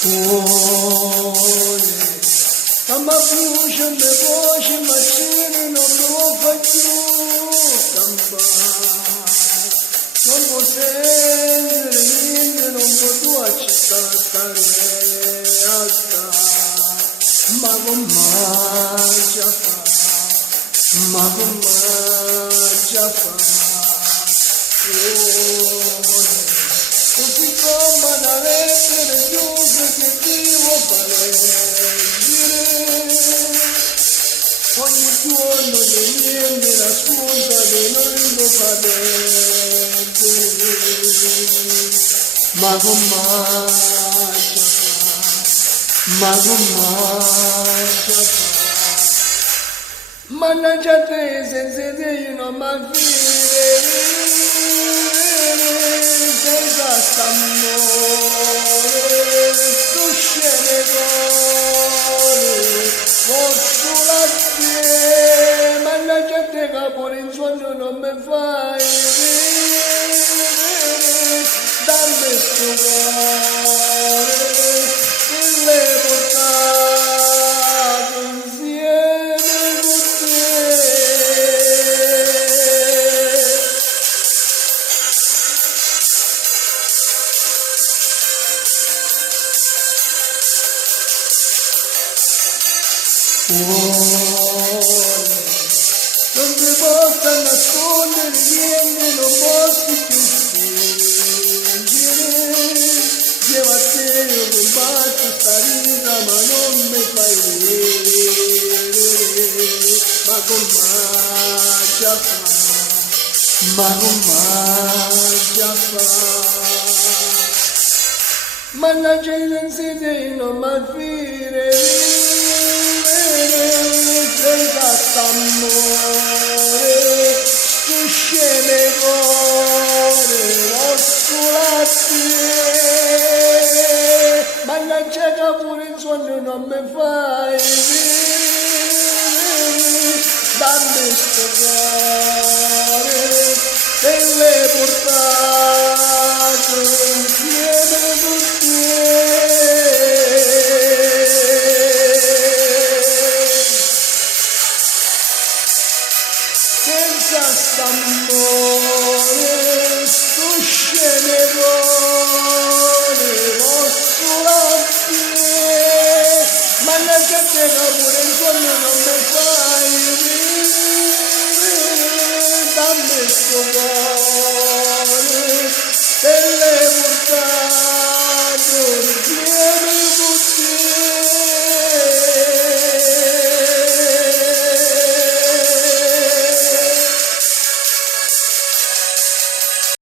Ore, Kamakusha me voce macine non lo faccio campare, non può sentire niente, non può tua città stare a stare, ma con mangia fa, ma con mangia fa. Così come una lettera chiusa che devo leggere, ogni giorno le niente la scusa che noi lo fa leggere, ma con mangia fa, ma con mangia fa. Mannaggia te senza te io non mi affidere, senza st'amore, tu scene cuore, posso la te, mannaggia te che pure in sogno non mi fai vedere, dammi sto cuore, che l'hai portato insieme con te. Cuore, non ti posso nascondere niente, non posso più fingere, lleva a te io mi bacio sta vita ma non mi fai vedere, ma con mangia fa, ma con mangia fa. Mannaggia i sensi non mi affidere, senza st'amore, tu sceme cuore, posso la te, mannaggia che pure in sogno non mi fai vedere, dammi sto cuore, che l'hai portato insieme con te. Senza st'amore, tu scene cuore, posso la te, mannaggia te che pure in sogno non mi fai vedere, dammi sto cuore, che l'hai portato